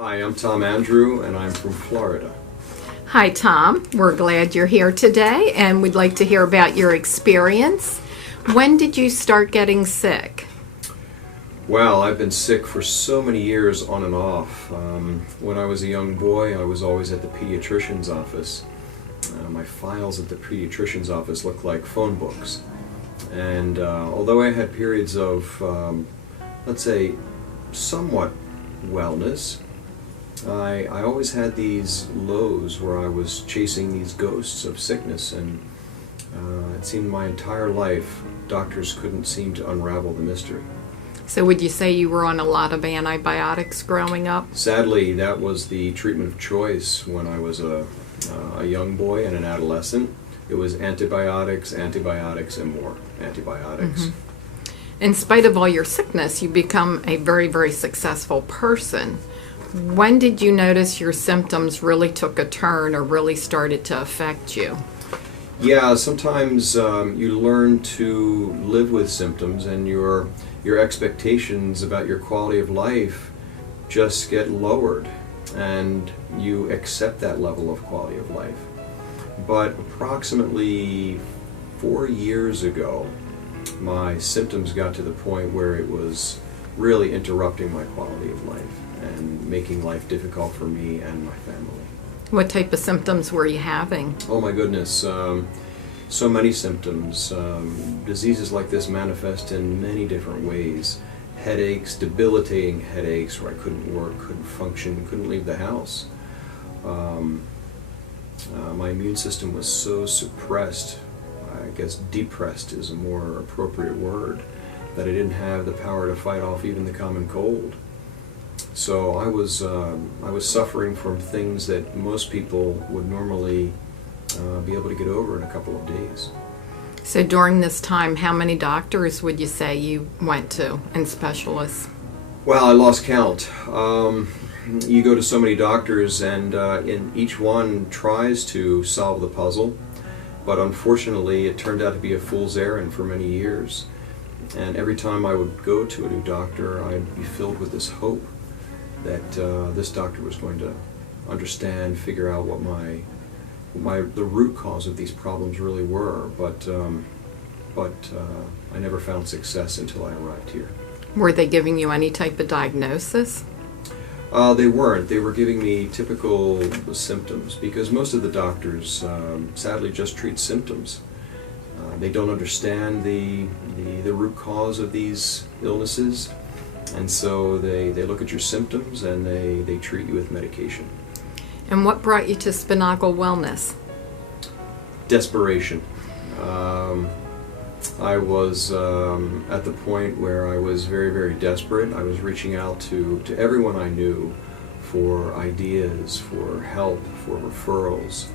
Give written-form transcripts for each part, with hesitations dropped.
Hi, I'm Tom Andrew, and I'm from Florida. Hi, Tom. We're glad you're here today, and we'd like to hear about your experience. When did you start getting sick? Well, I've been sick for so many years on and off. When I was a young boy, I was always at the pediatrician's office. My files at the pediatrician's office looked like phone books. And although I had periods of, let's say, somewhat wellness, I always had these lows where I was chasing these ghosts of sickness, and it seemed my entire life doctors couldn't seem to unravel the mystery. So would you say you were on a lot of antibiotics growing up? Sadly, that was the treatment of choice when I was a young boy and an adolescent. It was antibiotics, antibiotics, and more antibiotics. Mm-hmm. In spite of all your sickness, you become a very, very successful person. When did you notice your symptoms really took a turn or really started to affect you? Yeah, sometimes you learn to live with symptoms, and your expectations about your quality of life just get lowered, and you accept that level of quality of life. But approximately 4 years ago, my symptoms got to the point where it was really interrupting my quality of life and making life difficult for me and my family. What type of symptoms were you having? Oh my goodness, so many symptoms. Diseases like this manifest in many different ways. Headaches, debilitating headaches where I couldn't work, couldn't function, couldn't leave the house. My immune system was so suppressed, I guess depressed is a more appropriate word, that I didn't have the power to fight off even the common cold. So I was suffering from things that most people would normally be able to get over in a couple of days. So during this time, how many doctors would you say you went to and specialists? Well, I lost count. You go to so many doctors, and in each one tries to solve the puzzle, but unfortunately it turned out to be a fool's errand for many years. And every time I would go to a new doctor, I'd be filled with this hope that this doctor was going to understand, figure out what the root cause of these problems really were. But I never found success until I arrived here. Were they giving you any type of diagnosis? They weren't. They were giving me typical symptoms, because most of the doctors sadly just treat symptoms. They don't understand the root cause of these illnesses, and so they look at your symptoms and they treat you with medication. And what brought you to Sponaugle Wellness? Desperation. I was at the point where I was very, very desperate. I was reaching out to everyone I knew for ideas, for help, for referrals,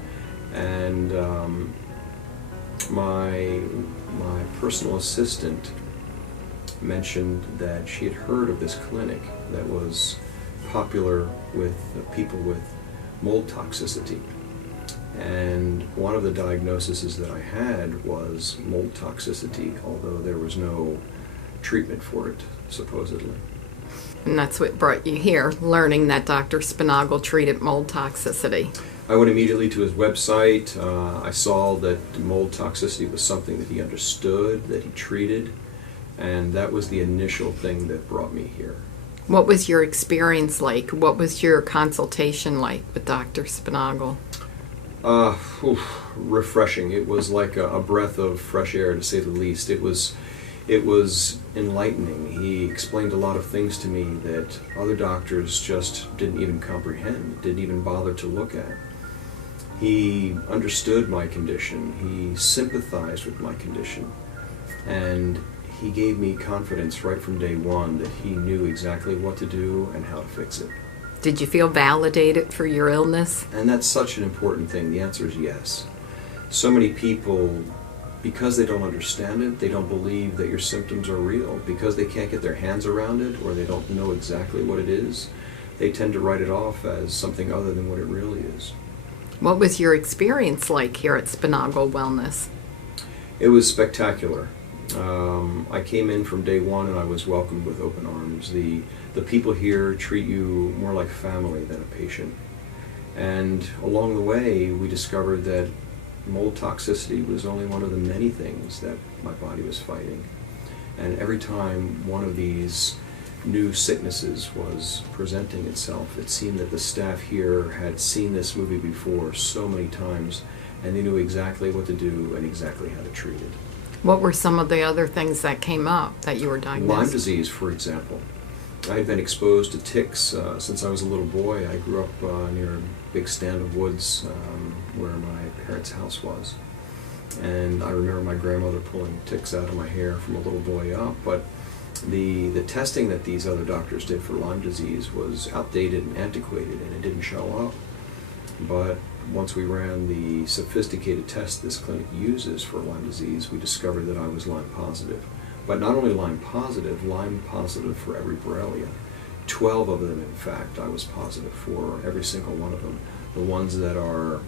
and my personal assistant mentioned that she had heard of this clinic that was popular with people with mold toxicity. And one of the diagnoses that I had was mold toxicity, although there was no treatment for it, supposedly. And that's what brought you here, learning that Dr. Sponaugle treated mold toxicity. I went immediately to his website. I saw that mold toxicity was something that he understood, that he treated, and that was the initial thing that brought me here. What was your experience like? What was your consultation like with Dr. Sponaugle? Refreshing. It was like a breath of fresh air, to say the least. It was enlightening. He explained a lot of things to me that other doctors just didn't even comprehend, didn't even bother to look at. He understood my condition. He sympathized with my condition. And he gave me confidence right from day one that he knew exactly what to do and how to fix it. Did you feel validated for your illness? And that's such an important thing. The answer is yes. So many people, because they don't understand it, they don't believe that your symptoms are real. Because they can't get their hands around it, or they don't know exactly what it is, they tend to write it off as something other than what it really is. What was your experience like here at Sponaugle Wellness? It was spectacular. I came in from day one and I was welcomed with open arms. The The people here treat you more like family than a patient. And along the way, we discovered that mold toxicity was only one of the many things that my body was fighting. And every time one of these new sicknesses was presenting itself, it seemed that the staff here had seen this movie before so many times, and they knew exactly what to do and exactly how to treat it. What were some of the other things that came up that you were diagnosed? Lyme disease, for example. I had been exposed to ticks since I was a little boy. I grew up near a big stand of woods where my parents' house was. And I remember my grandmother pulling ticks out of my hair from a little boy up. But the testing that these other doctors did for Lyme disease was outdated and antiquated, and it didn't show up. But once we ran the sophisticated test this clinic uses for Lyme disease, we discovered that I was Lyme positive. But not only Lyme positive for every Borrelia. 12 of them, in fact, I was positive for, every single one of them. The ones that are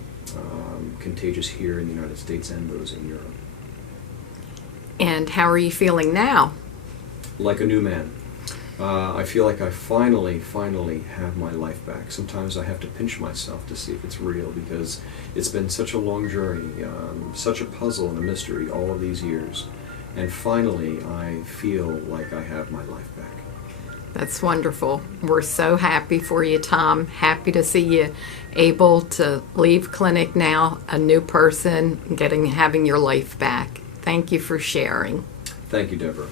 contagious here in the United States and those in Europe. And how are you feeling now? Like a new man. I feel like I finally have my life back. Sometimes I have to pinch myself to see if it's real, because it's been such a long journey, such a puzzle and a mystery all of these years. And finally, I feel like I have my life back. That's wonderful. We're so happy for you, Tom. happy to see you able to leave clinic now, a new person, having your life back. Thank you for sharing. Thank you, Deborah.